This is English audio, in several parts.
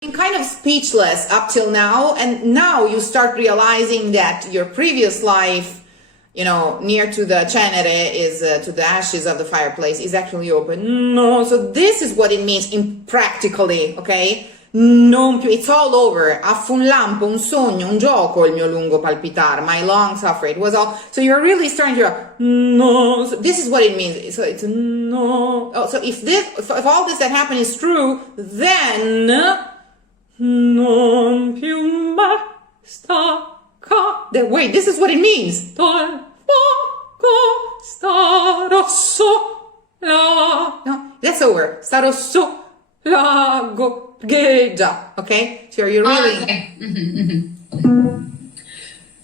Been kind of speechless up till now, and now you start realizing that your previous life, you know, near to the Cenere is to the ashes of the fireplace is actually open. No, so this is what it means in practically, okay? Non più, it's all over. Affu un lampo, un sogno, un gioco il mio lungo palpitar. My long suffering. It was all. So you're really starting to no. So this is what it means. So it's no. Oh, so if all this that happened is true, then non più basta. Wait, this is what it means. Dal fuoco starò sola. No, that's over. Starò lago. Okay? So you're really... Okay.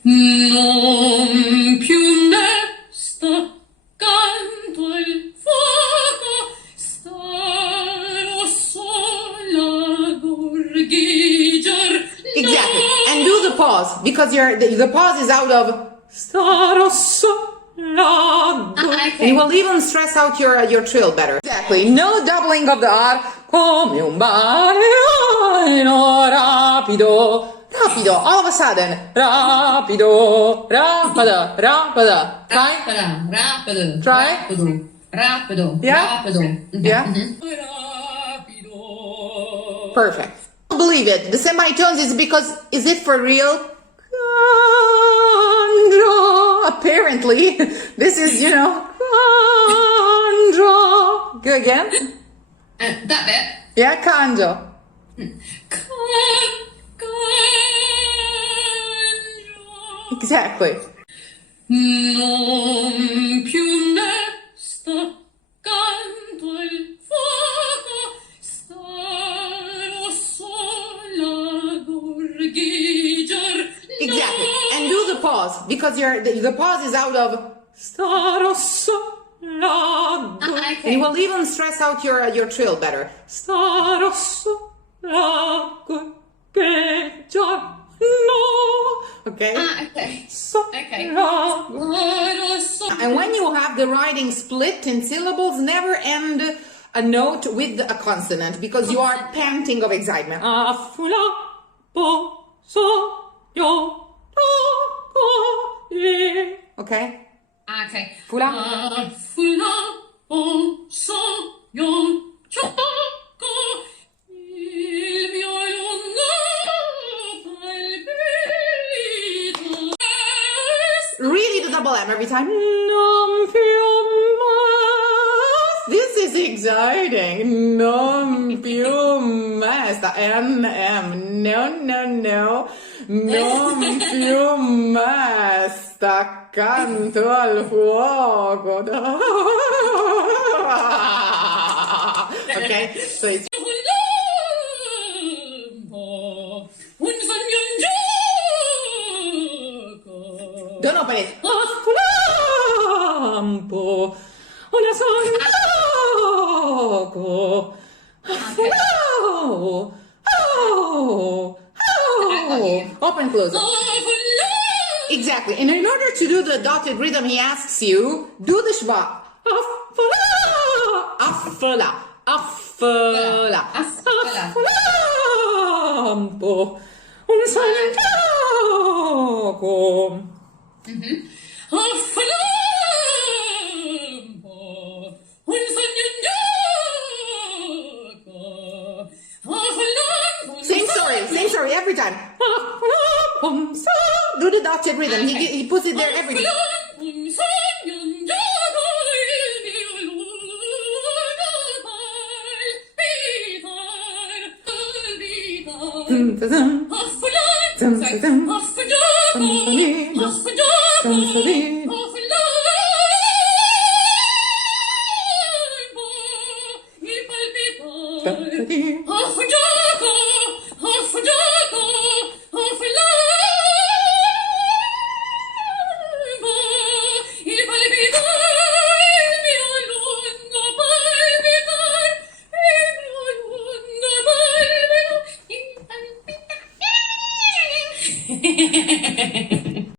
Non più nesta canto al fuoco, starò sola gorghigiar. Exactly. And do the pause, because the pause is out of starò sola. Okay. And you will even stress out your trill better. Exactly. No doubling of the R. Come un baleno rapido. Rapido, all of a sudden. Rapido, rapada. Try. Rapido. Try. Rapido. Yeah? Rapido. Yeah? Rapido. Perfect. Don't believe it. The semitones is because, is it for real? Apparently, this is, you know, Go again. That bit. Yeah, canjo. Exactly. Non più nesta canto al fuoco, starò sola gorghigiar. Exactly. And do the pause, because the pause is out of starò sola. Okay. And you will even stress out your trill better. Starò sola gorghigiar. No. Okay? Okay. Okay. And when you have the writing split in syllables, never end a note with a consonant, because you are panting of excitement. Okay? Okay. Fula. Really the double M every time. This is exciting. Non più más. The N-M. No. Non più más. Accanto al fuoco. Okay, so it's... Don't open it. Open, close. Exactly. And in order to do the dotted rhythm, he asks you, do the schwa. Affala. Un sogno. Same story every time. Do the dotted rhythm. Okay. He puts it there every time.